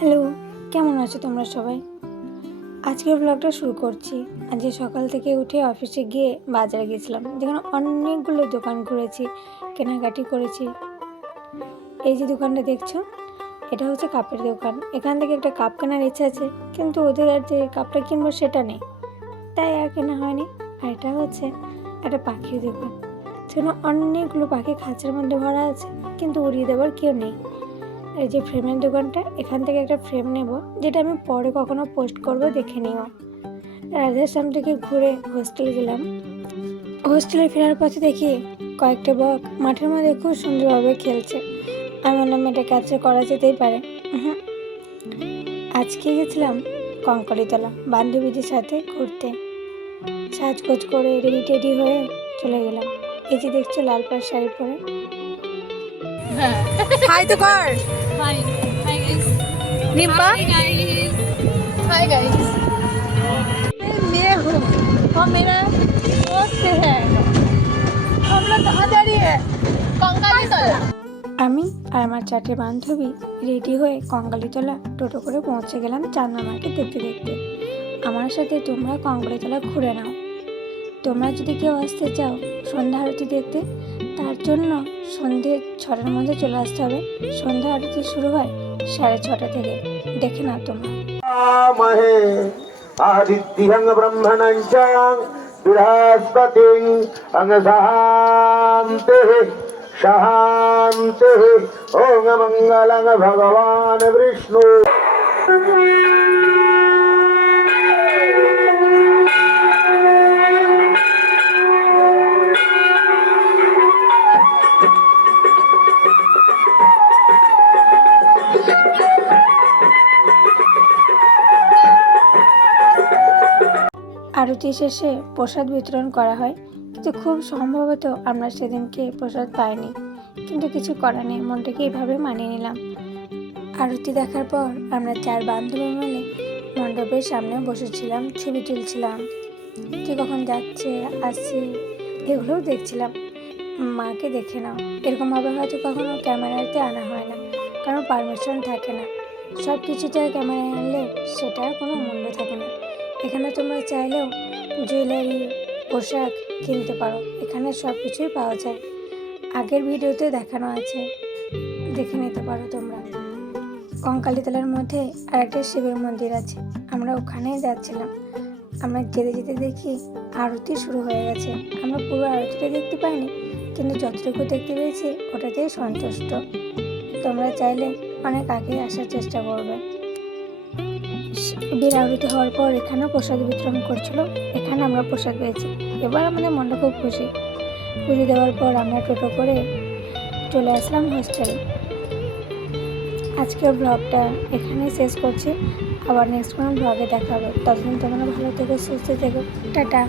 Hello, কেমন আছো তোমরা সবাই? আজকের ব্লগটা শুরু করছি। আজকে সকাল থেকে উঠে অফিসে গিয়ে বাজারে গেছিলাম, যেখানে অনেকগুলো দোকান ঘুরেছি, কেনাকাটি করেছি। এই যে দোকানটা দেখছো, এটা হচ্ছে কাপের দোকান। এখান থেকে একটা কাপ কেনার ইচ্ছা আছে, কিন্তু ওদের আর যে কাপটা কিনবো সেটা নেই, তাই আর কেনা হয়নি। আর এটা হচ্ছে একটা পাখির দোকান, সেখানে অনেকগুলো পাখি খাঁচার মধ্যে ভরা আছে, কিন্তু উড়িয়ে দেওয়ার কেউ নেই। এই যে ফ্রেমের দোকানটা, এখান থেকে একটা ফ্রেম নেব, যেটা আমি পরে কখনো পোস্ট করব, দেখে নিও। রাধেশ্যাম থেকে ঘুরে হোস্টেলে গেলাম। হোস্টেলে ফেরার পথে দেখি কয়েকটা বক মাঠের মধ্যে খুব সুন্দরভাবে খেলছে। আমি বললাম এটা ক্যাপচার করা যেতেই পারে। আজকে গেছিলাম কঙ্কালীতলা বান্ধবীদের সাথে ঘুরতে। সাজগোজ করে রেডি টেডি হয়ে চলে গেলাম। এই যে দেখছো লাল পাড় শাড়ি পরে। हाय तो कर Hi. Hi guys. निब्बा Hi guys. Hi guys मैं हूँ और मेरा दोस्त है। हम लोग कहाँ जा रही है? कंकालीतला। আমি আর আমার চারটে বান্ধবী রেডি হয়ে কঙ্কালীতলা টোটো করে পৌঁছে গেলাম চান্দনা মার্কেট দেখতে দেখতে। আমার সাথে তোমরা কঙ্কালীতলা ঘুরে নাও। তোমরা যদি কেউ আসতে চাও সন্ধ্যা আরতি দেখতে, তার জন্য সন্ধ্যে 6টার মধ্যে চলে আসতে হবে। সন্ধ্যা আরতি শুরু হয় 6:30 থেকে। দেখে নাও তোমরা। महे आदित्यं ब्रह्मणं च बृहस्पतिं अंगशान्तिः शान्तिः ॐ मङ्गलं भगवान् विष्णु। আরতি শেষে প্রসাদ বিতরণ করা হয়, কিন্তু খুব সম্ভবত আমরা সেদিনকে প্রসাদ পাইনি, কিন্তু কিছু করার নেই, মনটাকে এইভাবে মানিয়ে নিলাম। আরতি দেখার পর আমরা 4 বান্ধবী মিলে মণ্ডপের সামনে বসেছিলাম, ছবি তুলছিলাম। কে কখন যাচ্ছে আসছে এগুলোও দেখছিলাম। মাকে দেখে নাও, এরকমভাবে হয়তো কখনো ক্যামেরাতে আনা হয় না, কারণ পারমিশন থাকে না। সব কিছুতে ক্যামেরায় আনলে সেটার কোনো মূল্য থাকে না। এখানে তোমরা চাইলেও জুয়েলারি, পোশাক কিনতে পারো, এখানে সব কিছুই পাওয়া যায়। আগের ভিডিওতে দেখানো আছে, দেখে নিতে পারো তোমরা। কঙ্কালীতলার মধ্যে আরেকটা শিবের মন্দির আছে, আমরা ওখানেই যাচ্ছিলাম। আমরা যেতে যেতে দেখি আরতি শুরু হয়ে গেছে। আমরা পুরো আরতিটা দেখতে পাইনি, কিন্তু যতটুকু দেখতে পেয়েছি ওটাতেই সন্তুষ্ট। তোমরা চাইলে অনেক আগে আসার চেষ্টা করবে। শিবের আরতি হওয়ার পর এখানেও প্রসাদ বিতরণ করছিল, এখানে আমরা প্রসাদ পেয়েছি। এবার আমাদের মনটা খুব খুশি। পুজো দেওয়ার পর আমরা টোটো করে চলে আসলাম হোস্টেলে। আজকের ব্লগটা এখানেই শেষ করছি, আবার নেক্সট কোনো ব্লগে দেখা হবে। ততদিন তোমরা ভালো থেকো, সুস্থ থেকো, টাটা।